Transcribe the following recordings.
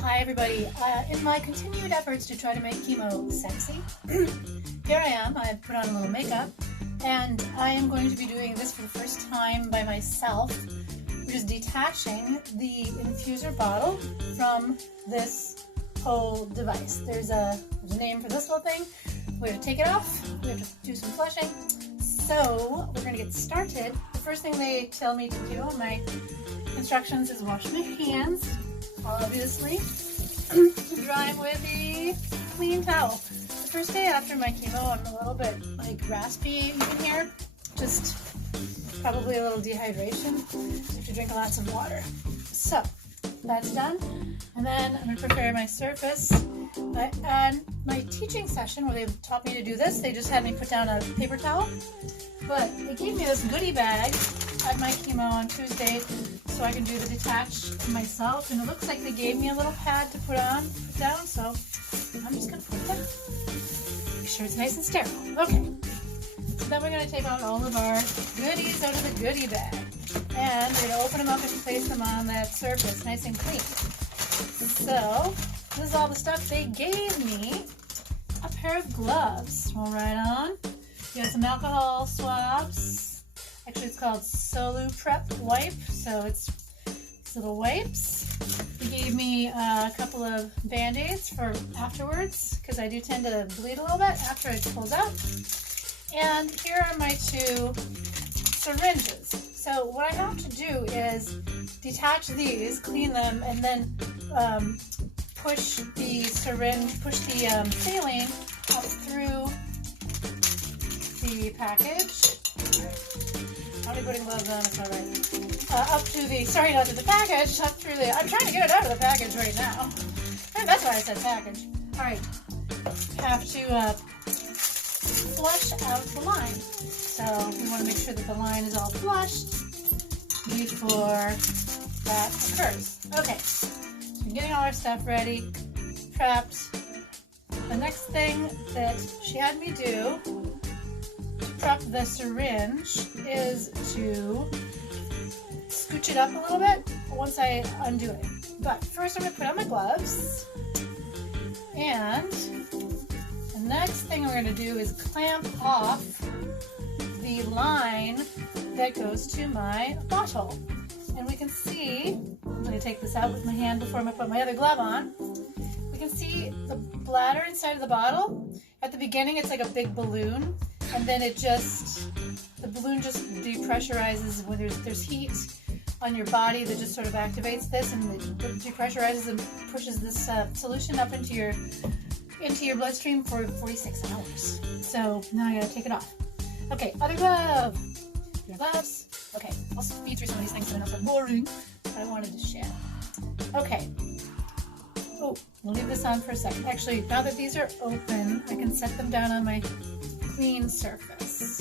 Hi everybody. In my continued efforts to try to make chemo sexy, here I am. I've put on a little makeup and I am going to be doing this for the first time by myself, which is detaching the infusor bottle from this whole device. There's a name for this little thing. We have to take it off. We have to do some flushing. So we're going to get started. The first thing they tell me to do in my instructions is wash my hands. Obviously, dry them with a clean towel. The first day after my chemo, I'm a little bit raspy. You can hear just probably a little dehydration. You have to drink lots of water. So that's done, and then I'm going to prepare my surface. And my teaching session where they taught me to do this, they just had me put down a paper towel. But they gave me this goodie bag at my chemo on Tuesday, so I can do the detach myself. And it looks like they gave me a little pad to put down, so I'm just going to put it down. Make sure it's nice and sterile. Okay, so then we're going to take out all of our goodies out of the goodie bag. And we're going to open them up and place them on that surface, nice and clean. So, this is all the stuff they gave me. A pair of gloves, roll right on. You got some alcohol swabs. Actually, it's called Solu Prep Wipe, so it's little wipes. They gave me a couple of Band-Aids for afterwards, because I do tend to bleed a little bit after it pulls out. And here are my two syringes. So what I have to do is detach these, clean them, and then push the syringe, push the saline up through the package. I'm only putting gloves on, it's alright. Up to the, sorry, not to the package, up through the, I'm trying to get it out of the package right now. And that's why I said package. Alright, have to flush out the line. So we want to make sure that the line is all flushed before that occurs. Okay, so we're getting all our stuff ready, prepped. The next thing that she had me do to prep the syringe is to scooch it up a little bit once I undo it. But first I'm going to put on my gloves, and the next thing we're going to do is clamp off the line that goes to my bottle. And we can see, I'm going to take this out with my hand before I put my other glove on. We can see the bladder inside of the bottle. At the beginning it's like a big balloon, and then the balloon just depressurizes when there's heat on your body that just sort of activates this, and it depressurizes and pushes this solution up into your bloodstream for 46 hours. So now I gotta take it off. Okay, other glove. Your gloves. Okay, I'll speed through some of these things so they're not so boring, but I wanted to share. Okay. Oh, we'll leave this on for a second. Actually, now that these are open, I can set them down on my clean surface.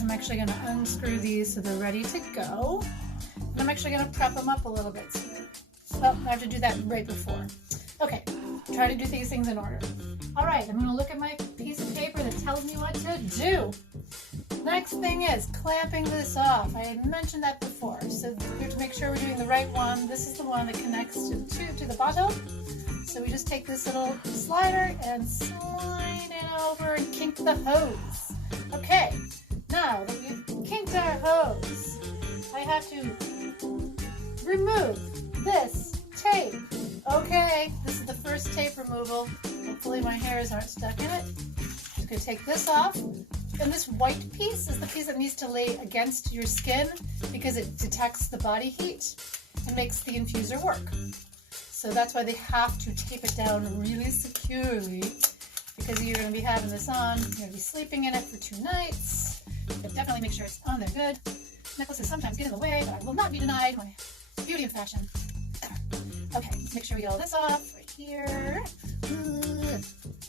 I'm actually going to unscrew these so they're ready to go. And I'm actually going to prep them up a little bit. Well, I have to do that right before. Okay, try to do these things in order. All right, I'm going to look at my piece of paper that tells me what to do. Next thing is clamping this off. I had mentioned that before, so we have to make sure we're doing the right one. This is the one that connects to the tube, to the bottle. So we just take this little slider and slide it over and kink the hose. Okay, now that we've kinked our hose, I have to remove this tape. Okay, this is the first tape removal. Hopefully my hairs aren't stuck in it. I'm going to take this off. And this white piece is the piece that needs to lay against your skin because it detects the body heat and makes the infusor work. So that's why they have to tape it down really securely, because you're going to be having this on, you're going to be sleeping in it for 2 nights. But definitely make sure it's on there good. Necklaces sometimes get in the way, but I will not be denied my beauty and fashion. Okay, let's make sure we get all this off right here.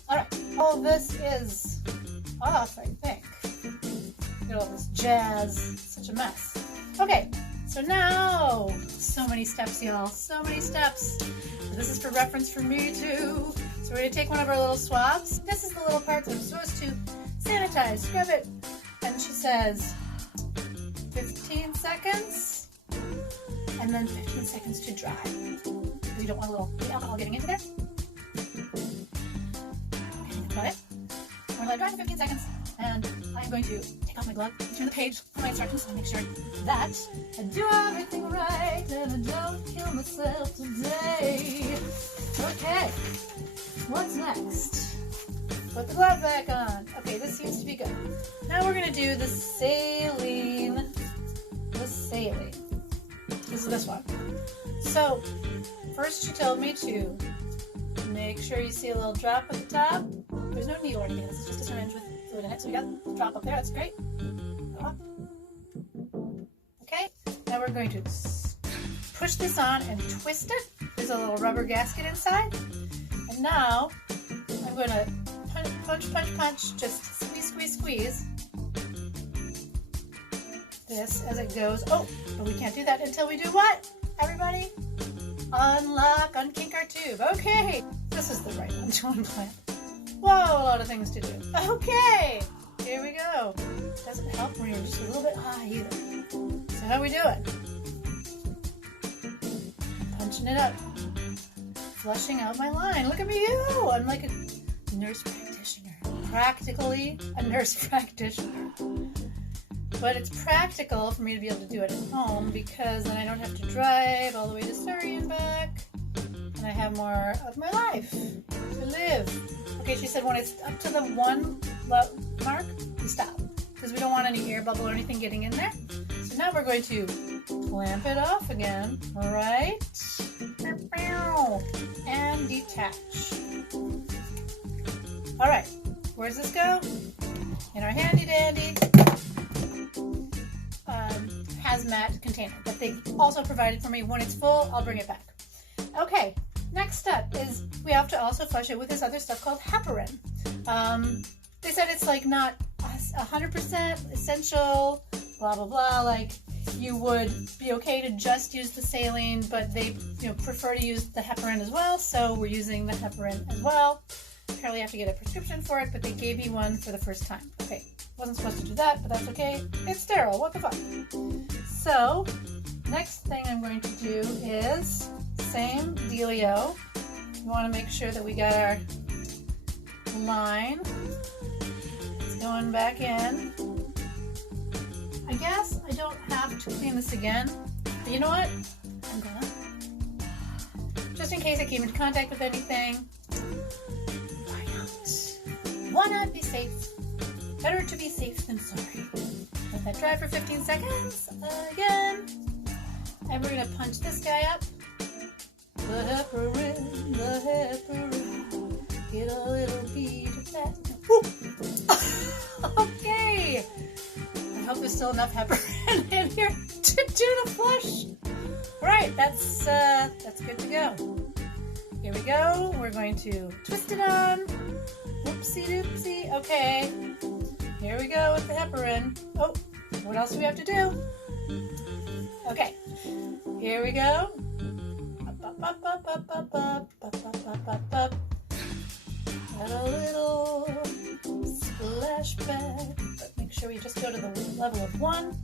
Alright, all this is off, I think. Look at all this jazz. Such a mess. Okay, so now, so many steps, y'all. So many steps. This is for reference for me, too. So we're going to take one of our little swabs. This is the little part that I'm supposed to sanitize, scrub it. And she says 15 seconds, and then 15 seconds to dry. Because you don't want the alcohol getting getting into there. Got it. We're going to let it dry for 15 seconds. And I'm going to take off my glove, turn the page on my instructions to make sure that I do everything right and I don't kill myself today. Okay, what's next? Put the glove back on. Okay, this seems to be good. Now we're going to do the saline. The saline. This is this one. So, first she told me to make sure you see a little drop at the top. There's no needle or anything. This is just a syringe with fluid in it. So we got a drop up there. That's great. Okay. Now we're going to push this on and twist it. There's a little rubber gasket inside. And now I'm going to punch. Just squeeze. This as it goes. Oh, but we can't do that until we do what? Everybody? Unkink our tube. Okay. This is the right one to unplant. Whoa, a lot of things to do. Okay, here we go. Doesn't help when you're just a little bit high either. So how we do it? Punching it up. Flushing out my line. Look at me, you! I'm like a nurse practitioner. Practically a nurse practitioner. But it's practical for me to be able to do it at home because then I don't have to drive all the way to Surrey and back. And I have more of my life to live. Okay, she said when it's up to the 1 mark, we stop. Because we don't want any air bubble or anything getting in there. So now we're going to clamp it off again. Alright. And detach. Alright, where does this go? In our handy dandy hazmat container that they also provided for me. When it's full, I'll bring it back. Okay. Next step is we have to also flush it with this other stuff called heparin. They said it's like not 100% essential, blah, blah, blah. Like you would be okay to just use the saline, but they prefer to use the heparin as well. So we're using the heparin as well. Apparently you have to get a prescription for it, but they gave me one for the first time. Okay, wasn't supposed to do that, but that's okay. It's sterile, what the fuck? So next thing I'm going to do is same dealio. We want to make sure that we got our line. It's going back in. I guess I don't have to clean this again, but you know what? I'm gonna. Just in case I came into contact with anything. Why not? Why not be safe? Better to be safe than sorry. Let that dry for 15 seconds again. And we're gonna punch this guy up. The heparin, get a little bead of that. Okay, I hope there's still enough heparin in here to do the flush. Right, that's good to go. Here we go. We're going to twist it on. Whoopsie doopsie. Okay, here we go with the heparin. Oh, what else do we have to do? Okay, here we go. Got a little splashback, but make sure we just go to the level of 1.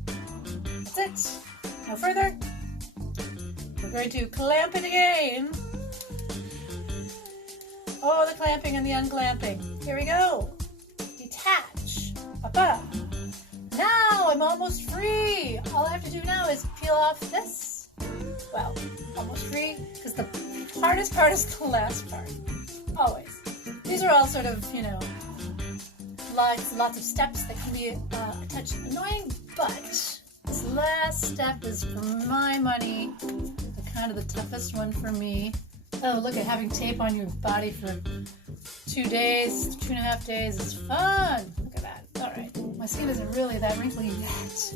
That's it. No further. We're going to clamp it again. Oh, the clamping and the unclamping. Here we go. Detach. Up. Now I'm almost free. All I have to do now is peel off this. Well, almost free, because the hardest part is the last part. Always. These are all sort of, lots of steps that can be a touch annoying, but this last step is, for my money, kind of the toughest one for me. Oh, look at having tape on your body for 2 days, 2.5 days is fun. Look at that. All right. My skin isn't really that wrinkly yet.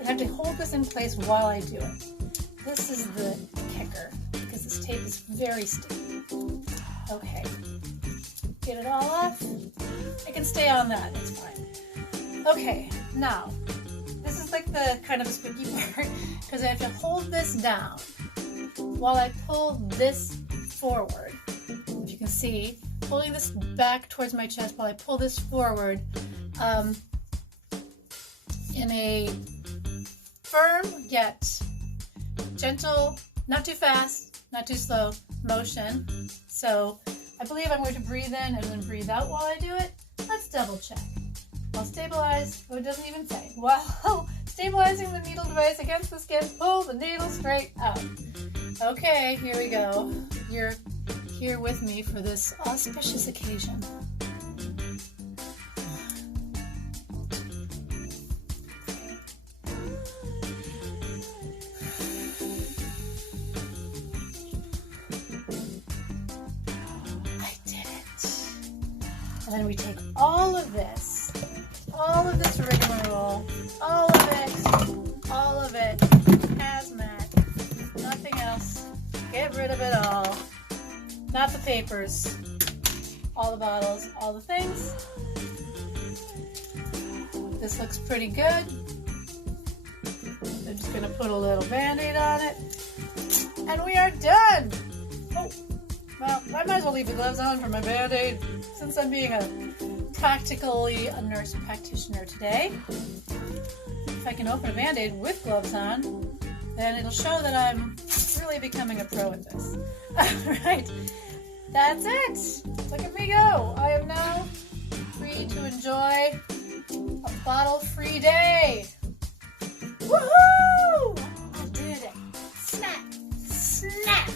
I have to hold this in place while I do it. This is the kicker, because this tape is very sticky. Okay. Get it all off. I can stay on that. It's fine. Okay. Now, this is like the kind of a spooky part, because I have to hold this down while I pull this forward. If you can see, pulling this back towards my chest while I pull this forward in a firm yet gentle, not too fast, not too slow motion. So I believe I'm going to breathe in and then breathe out while I do it. Let's double check. While stabilize, oh, it doesn't even say. While stabilizing the needle device against the skin, pull the needle straight out. Okay, here we go. You're here with me for this auspicious occasion. And then we take all of this rigmarole, all of it, hazmat, nothing else. Get rid of it all. Not the papers, all the bottles, all the things. This looks pretty good. I'm just gonna put a little Band-Aid on it. And we are done! Oh, well, I might as well leave the gloves on for my Band-Aid since I'm being practically a nurse practitioner today. If I can open a Band-Aid with gloves on, then it'll show that I'm really becoming a pro at this. Alright, that's it! Look at me go! I am now free to enjoy a bottle-free day! Woohoo! I did it! Snap! Snap!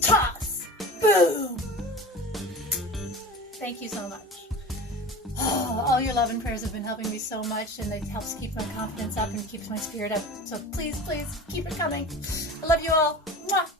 Toss! Boom! Thank you so much. Oh, all your love and prayers have been helping me so much, and it helps keep my confidence up and keeps my spirit up. So please, please keep it coming. I love you all. Mwah!